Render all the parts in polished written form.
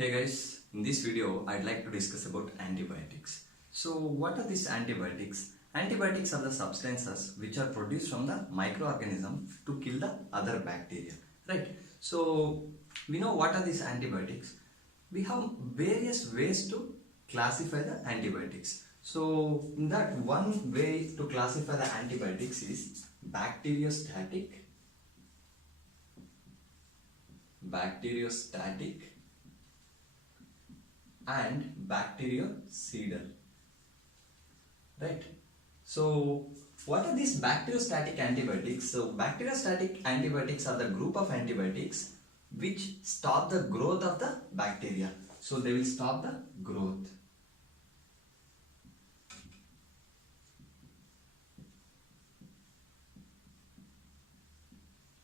Hey guys, in this video I'd like to discuss about antibiotics. So what are these antibiotics? Antibiotics are the substances which are produced from the microorganism to kill the other bacteria, right? So we know what are these antibiotics. We have various ways to classify the antibiotics. So in that, one way to classify the antibiotics is bacteriostatic, and bactericidal, right? So what are these bacteriostatic antibiotics? So bacteriostatic antibiotics are the group of antibiotics which stop the growth of the bacteria. So they will stop the growth.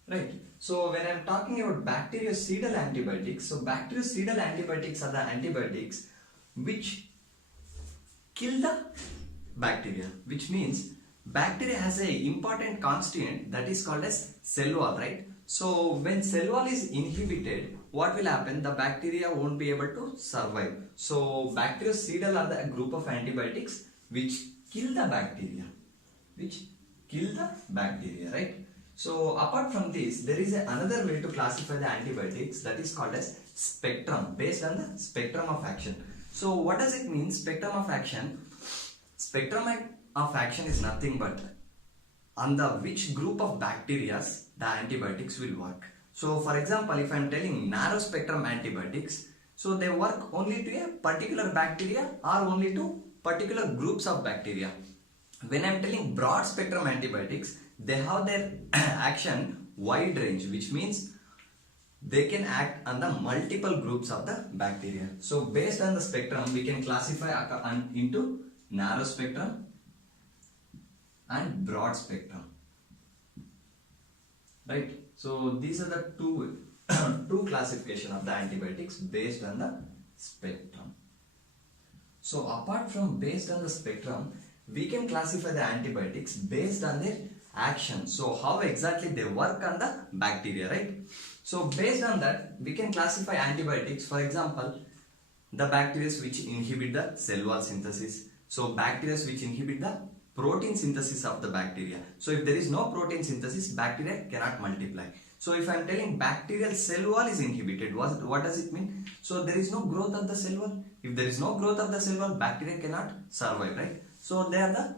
Right. So when I am talking about bactericidal antibiotics, so bactericidal antibiotics are the antibiotics which kill the bacteria, which means bacteria has a important constituent that is called as cell wall, right? So when cell wall is inhibited, what will happen? The bacteria won't be able to survive. So bactericidal are the group of antibiotics which kill the bacteria, right? So apart from this, there is another way to classify the antibiotics, that is called as spectrum, based on the spectrum of action. So what does it mean, spectrum of action? Spectrum of action is nothing but on the which group of bacteria the antibiotics will work. So for example, if I am telling narrow spectrum antibiotics, so they work only to a particular bacteria or only to particular groups of bacteria. When I am telling broad spectrum antibiotics, they have their action wide range, which means they can act on the multiple groups of the bacteria. So based on the spectrum, we can classify into narrow spectrum and broad spectrum, right? So these are the two classification of the antibiotics based on the spectrum. So apart from based on the spectrum, we can classify the antibiotics based on their action. So how exactly they work on the bacteria, right? So based on that, we can classify antibiotics. For example, the bacteria which inhibit the cell wall synthesis. So bacteria which inhibit the protein synthesis of the bacteria. So if there is no protein synthesis, bacteria cannot multiply. So if I am telling bacterial cell wall is inhibited, what does it mean? So there is no growth of the cell wall. If there is no growth of the cell wall, bacteria cannot survive, right? So they are the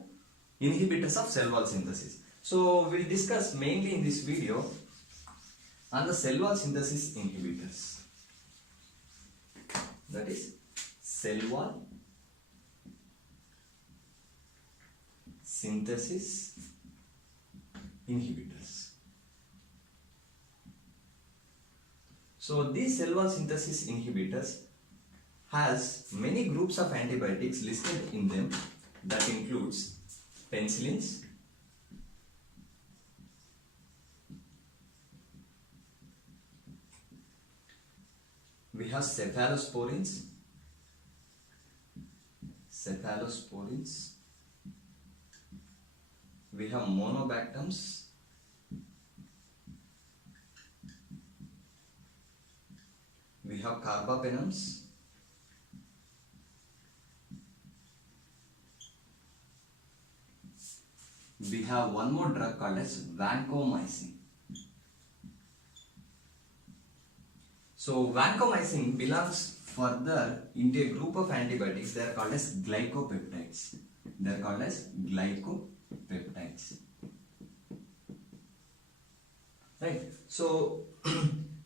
inhibitors of cell wall synthesis. So we will discuss mainly in this video on the cell wall synthesis inhibitors. That is cell wall synthesis inhibitors. So these cell wall synthesis inhibitors has many groups of antibiotics listed in them. That includes penicillins, we have cephalosporins, we have monobactams, we have carbapenems, we have one more drug called as vancomycin. So vancomycin belongs further into a group of antibiotics. They are called as glycopeptides. Right. So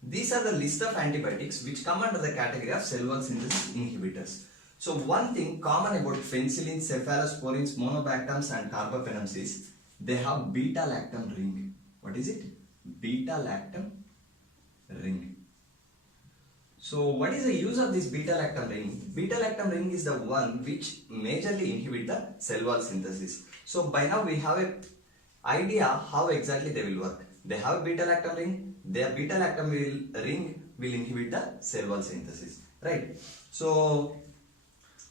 these are the list of antibiotics which come under the category of cell wall synthesis inhibitors. So one thing common about penicillins, cephalosporins, monobactams and carbapenems is they have beta-lactam ring. What is it? Beta-lactam ring. So what is the use of this beta-lactam ring? Beta-lactam ring is the one which majorly inhibit the cell wall synthesis. So by now we have an idea how exactly they will work. They have beta-lactam ring. Their beta-lactam ring will inhibit the cell wall synthesis, right? So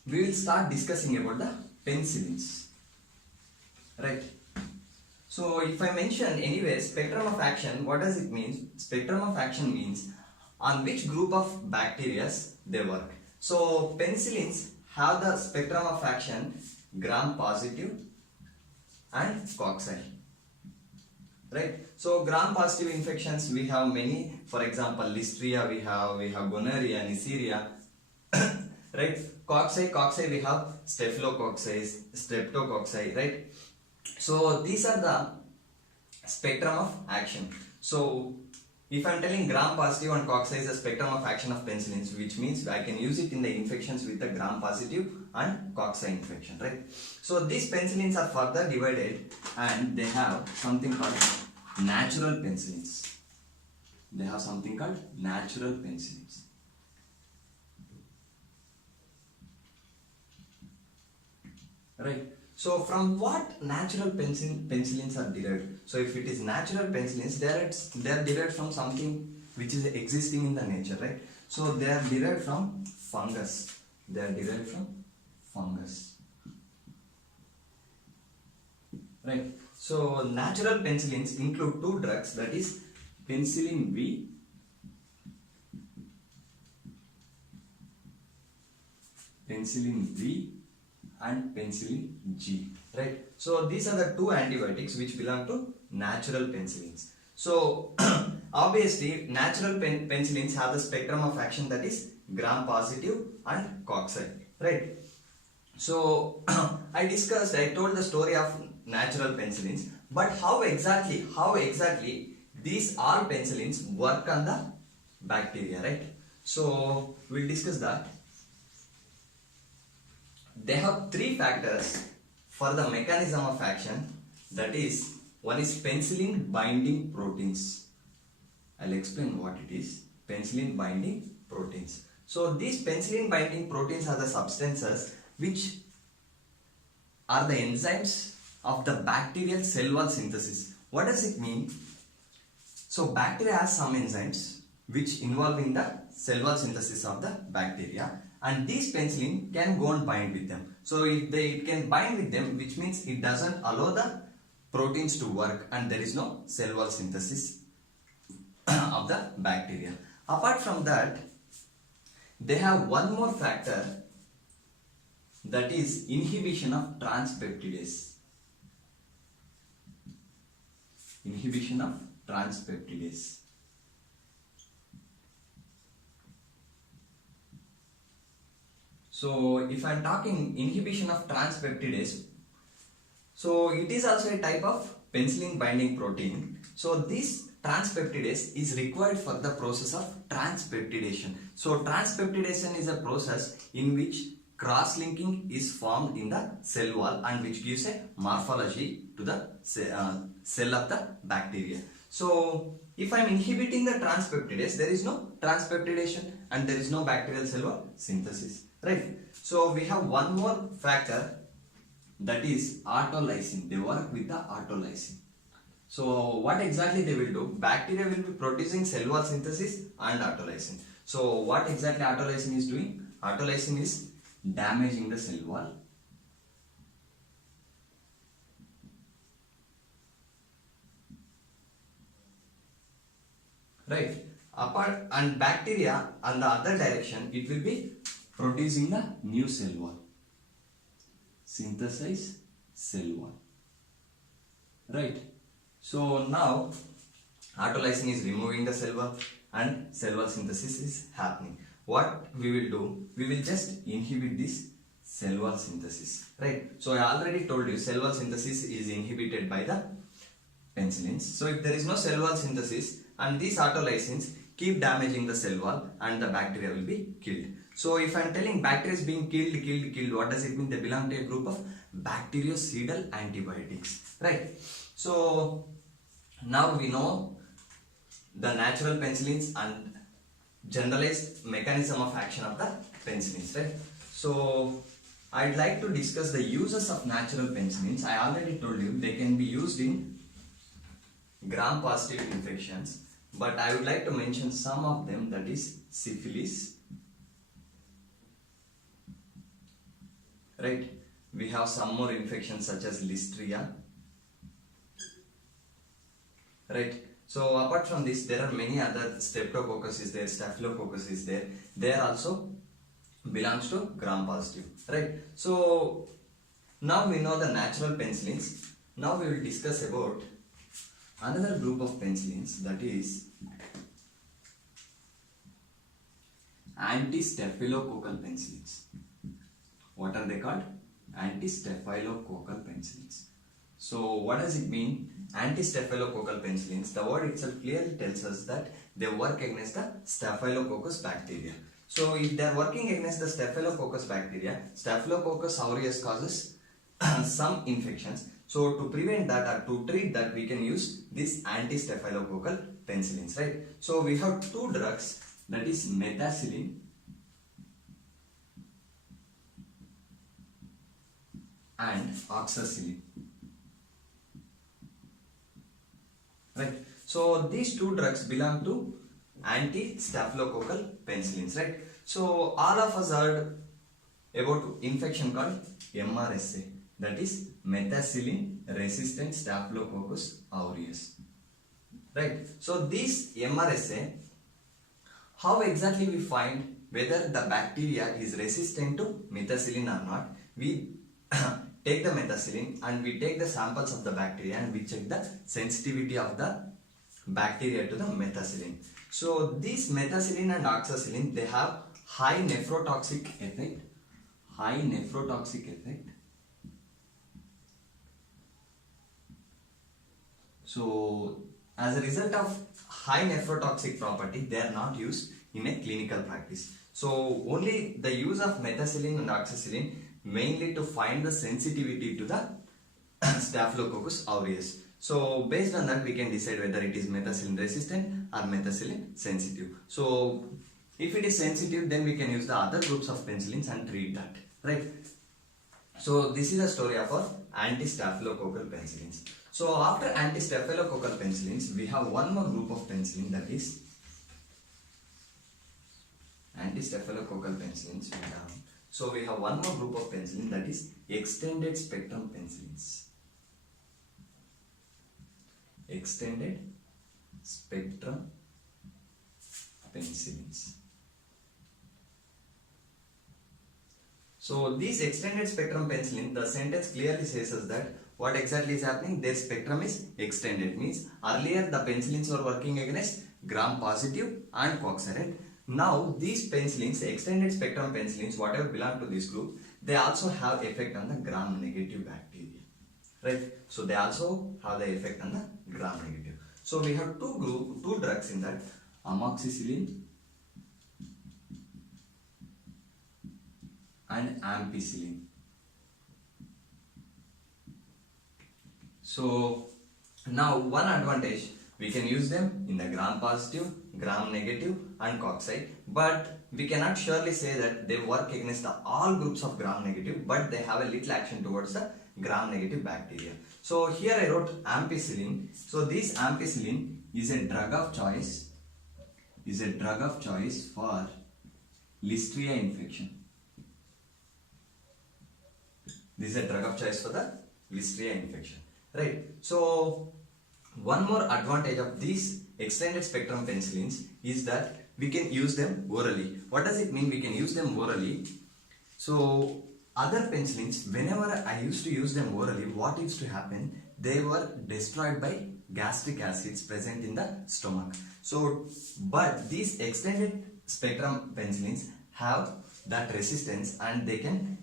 we will start discussing about the penicillins, right? So if I mention anyway spectrum of action, what does it mean? Spectrum of action means on which group of bacteria they work. So penicillins have the spectrum of action gram positive and cocci. Right? So gram positive infections we have many. For example, listeria we have gonorrhea, neisseria. Right? Cocci we have staphylococcus, streptococci, right? So these are the spectrum of action. So if I am telling gram positive and cocci is the spectrum of action of penicillins, which means I can use it in the infections with the gram positive and cocci infection, right? So these penicillins are further divided and they have something called natural penicillins. They have something called natural penicillins. Right. So from what natural penicillins are derived? So if it is natural penicillins, they are derived from something which is existing in the nature, right? So they are derived from fungus. They are derived from fungus. Right. So natural penicillins include two drugs, that is penicillin V and penicillin G, right? So these are the two antibiotics which belong to natural penicillins. So obviously natural penicillins have the spectrum of action that is gram positive and cocci, right? So I told the story of natural penicillins, but how exactly these all penicillins work on the bacteria, right? So we'll discuss that. They have three factors for the mechanism of action, that is, one is penicillin binding proteins. I'll explain what it is. Penicillin binding proteins. So these penicillin binding proteins are the substances which are the enzymes of the bacterial cell wall synthesis. What does it mean? So bacteria has some enzymes which involve in the cell wall synthesis of the bacteria, and these penicillin can go and bind with them. So if it can bind with them, which means it doesn't allow the proteins to work and there is no cell wall synthesis of the bacteria. Apart from that, they have one more factor, that is inhibition of transpeptidase. Inhibition of transpeptidase. So if I am talking inhibition of transpeptidase, so it is also a type of penicillin binding protein. So this transpeptidase is required for the process of transpeptidation. So transpeptidation is a process in which cross-linking is formed in the cell wall and which gives a morphology to the cell of the bacteria. So if I am inhibiting the transpeptidase, there is no transpeptidation and there is no bacterial cell wall synthesis. Right. So we have one more factor, that is autolysin. They work with the autolysin. So what exactly they will do? Bacteria will be producing cell wall synthesis and autolysin. So what exactly autolysin is doing? Autolysin is damaging the cell wall. Right. And bacteria on the other direction, it will be producing the new cell wall. Synthesize cell wall. Right. So now autolysin is removing the cell wall and cell wall synthesis is happening. What we will do? We will just inhibit this cell wall synthesis. Right. So I already told you cell wall synthesis is inhibited by the penicillins. So if there is no cell wall synthesis and these autolysins keep damaging the cell wall and the bacteria will be killed. So if I am telling bacteria is being killed, what does it mean? They belong to a group of bactericidal antibiotics, right? So now we know the natural penicillins and generalized mechanism of action of the penicillins, right? So I'd like to discuss the uses of natural penicillins. I already told you they can be used in gram-positive infections, but I would like to mention some of them, that is syphilis. Right, we have some more infections such as listeria. Right, So apart from this, there are many other. Streptococcus is there, staphylococcus is there. They are also belongs to gram positive, right? So now we know the natural penicillins. Now we will discuss about another group of penicillins, that is anti-staphylococcal penicillins. What are they called? Anti-staphylococcal penicillins. So what does it mean? Anti-staphylococcal penicillins, the word itself clearly tells us that they work against the staphylococcus bacteria. So if they are working against the staphylococcus bacteria, Staphylococcus aureus causes some infections. So to prevent that or to treat that, we can use this anti-staphylococcal penicillins, right? So we have two drugs, that is methicillin and oxacillin, right? So these two drugs belong to anti-staphylococcal penicillins, right? So all of us heard about infection called MRSA, that is methicillin resistant Staphylococcus aureus, right? So this MRSA, how exactly we find whether the bacteria is resistant to methicillin or not? We take the methicillin and we take the samples of the bacteria and we check the sensitivity of the bacteria to the methicillin. So these methicillin and oxacillin, they have high nephrotoxic effect. High nephrotoxic effect. So as a result of high nephrotoxic property, they are not used in a clinical practice. So only the use of methicillin and oxacillin mainly to find the sensitivity to the Staphylococcus aureus. So based on that, we can decide whether it is methicillin resistant or methicillin sensitive. So if it is sensitive, then we can use the other groups of penicillins and treat that, right? So this is the story of our anti-staphylococcal penicillins. So after anti-staphylococcal penicillins, we have one more group of penicillin, that is anti-staphylococcal penicillins. So we have one more group of penicillin, that is extended spectrum penicillins. Extended spectrum penicillins. So these extended spectrum penicillin, the sentence clearly says us that what exactly is happening, their spectrum is extended. Means earlier the penicillins were working against gram positive and coxa, right? Now these penicillins, extended spectrum penicillins, whatever belong to this group, they also have effect on the gram negative bacteria, right? So they also have the effect on the gram negative. So we have two drugs in that, amoxicillin and ampicillin. So now one advantage, we can use them in the gram positive, gram negative and cocci, but we cannot surely say that they work against all groups of gram negative, but they have a little action towards the gram negative bacteria. So here I wrote ampicillin. So this ampicillin is a drug of choice, for Listeria infection. This is a drug of choice for the Listeria infection, right? So one more advantage of these extended spectrum penicillins is that we can use them orally. What does it mean we can use them orally? So other penicillins, whenever I used to use them orally, what used to happen? They were destroyed by gastric acids present in the stomach. So, but these extended spectrum penicillins have that resistance and they can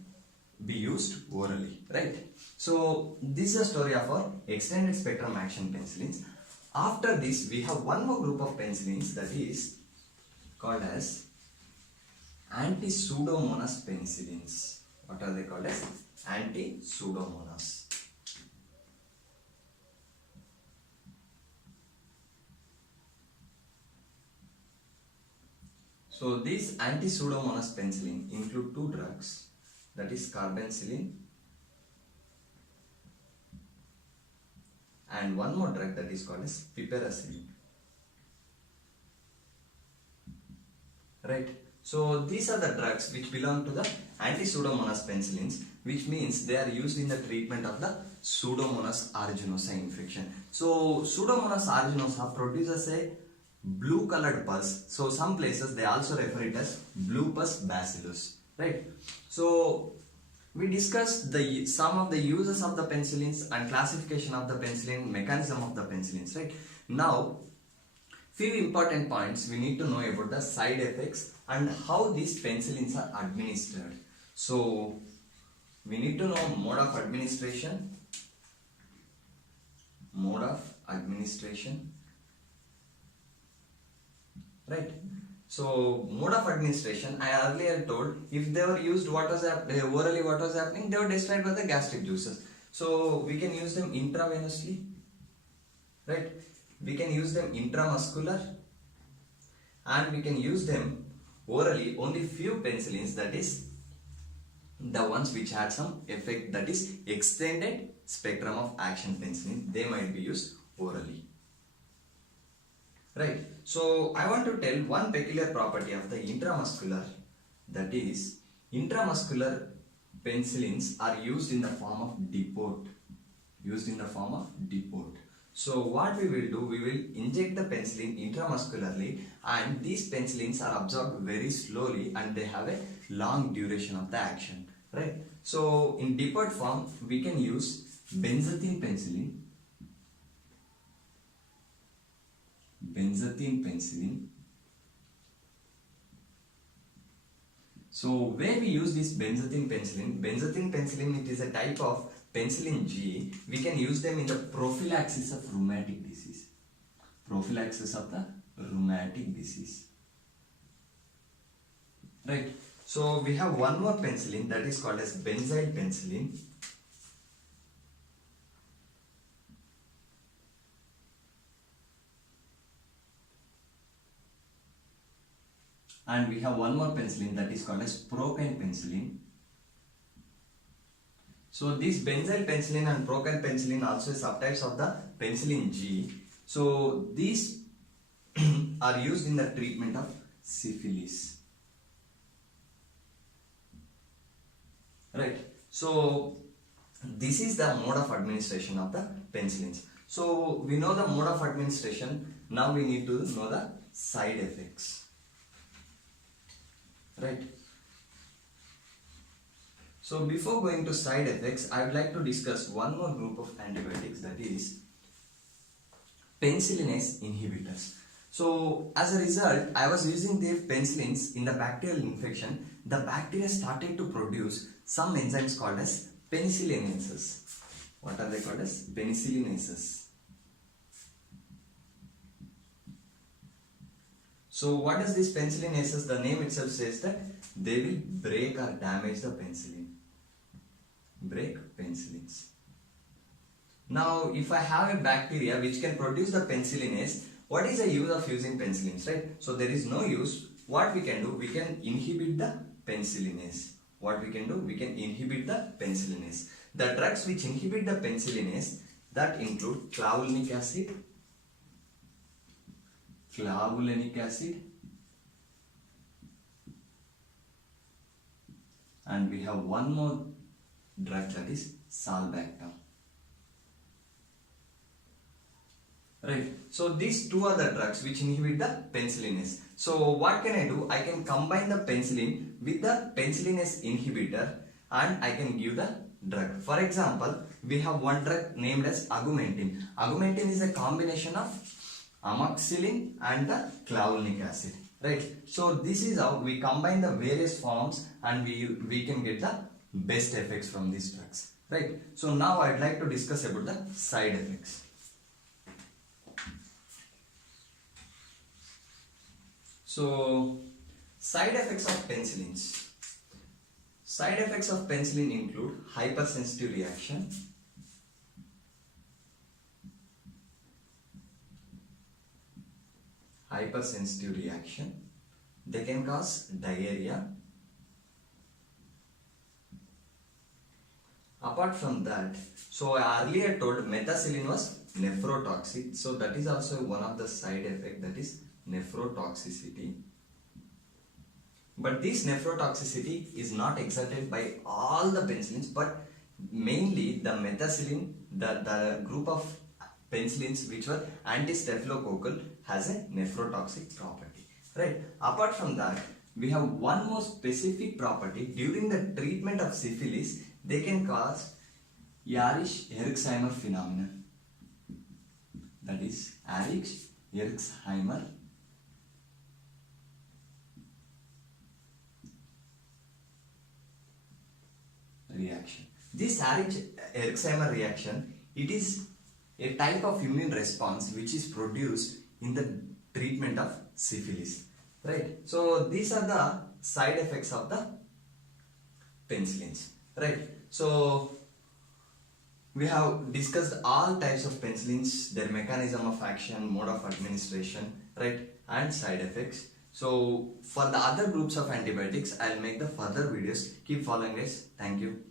be used orally, right? So this is the story of our extended spectrum action penicillins. After this, we have one more group of penicillins, that is called as anti-pseudomonas penicillins. What are they called as? Anti-pseudomonas. So these anti-pseudomonas penicillin include two drugs, that is carbenicillin and one more drug that is called as piperacillin, right? So these are the drugs which belong to the anti-pseudomonas penicillins, which means they are used in the treatment of the Pseudomonas aeruginosa infection. So Pseudomonas aeruginosa produces a blue colored pus. So some places they also refer it as blue pus bacillus, right? So we discussed some of the uses of the penicillins and classification of the penicillin, mechanism of the penicillins, right? Now few important points we need to know about the side effects and how these penicillins are administered. So we need to know mode of administration. Right. So mode of administration, I earlier told, if they were used orally, what was happening, they were destroyed by the gastric juices. So we can use them intravenously, right? We can use them intramuscular, and we can use them orally. Only few penicillins, that is the ones which had some effect, that is extended spectrum of action penicillin, they might be used orally, right? So I want to tell one peculiar property of the intramuscular, that is intramuscular penicillins are used in the form of depot. So what we will do, we will inject the penicillin intramuscularly, and these penicillins are absorbed very slowly and they have a long duration of the action, right? So in depot form we can use benzathine penicillin. So where we use this benzathine penicillin, it is a type of penicillin G. We can use them in the prophylaxis of rheumatic disease. Right. So we have one more penicillin, that is called as benzyl penicillin. And we have one more penicillin, that is called as procaine penicillin. So these benzyl penicillin and procaine penicillin also subtypes of the penicillin G. So these are used in the treatment of syphilis. Right. So this is the mode of administration of the penicillins. So we know the mode of administration. Now we need to know the side effects. Right. So before going to side effects, I would like to discuss one more group of antibiotics, that is penicillinase inhibitors. So as a result, I was using the penicillins in the bacterial infection. The bacteria started to produce some enzymes called as penicillinases. What are they called as? Penicillinases. So what is this penicillinases? The name itself says that they will break or damage the penicillin. Break penicillins. Now if I have a bacteria which can produce the penicillinase, what is the use of using penicillins, right? So there is no use. What we can do, we can inhibit the penicillinase. The drugs which inhibit the penicillinase, that include clavulanic acid, and we have one more drug, that is sulbactam. Right. So these two are the drugs which inhibit the penicillinase. So what can I do? I can combine the penicillin with the penicillinase inhibitor and I can give the drug. For example, we have one drug named as augmentin. Augmentin is a combination of amoxicillin and the clavulanic acid. Right. So this is how we combine the various forms and we can get the best effects from these drugs. Right. So now I'd like to discuss about the side effects. So side effects of penicillins. Side effects of penicillin include hypersensitive reaction, they can cause diarrhea. Apart from that, so I earlier told methicillin was nephrotoxic, so that is also one of the side effect, that is nephrotoxicity. But this nephrotoxicity is not exerted by all the penicillins, but mainly the methicillin, the group of penicillins which were anti-staphylococcal has a nephrotoxic property, right? Apart from that, we have one more specific property. During the treatment of syphilis, they can cause Yarish-Herxheimer phenomenon. That is Yarish-Herxheimer reaction. This Herxheimer reaction, it is a type of immune response which is produced in the treatment of syphilis, right? So these are the side effects of the penicillins, right? So we have discussed all types of penicillins, their mechanism of action, mode of administration, right, and side effects. So for the other groups of antibiotics, I'll make the further videos. Keep following us. Thank you.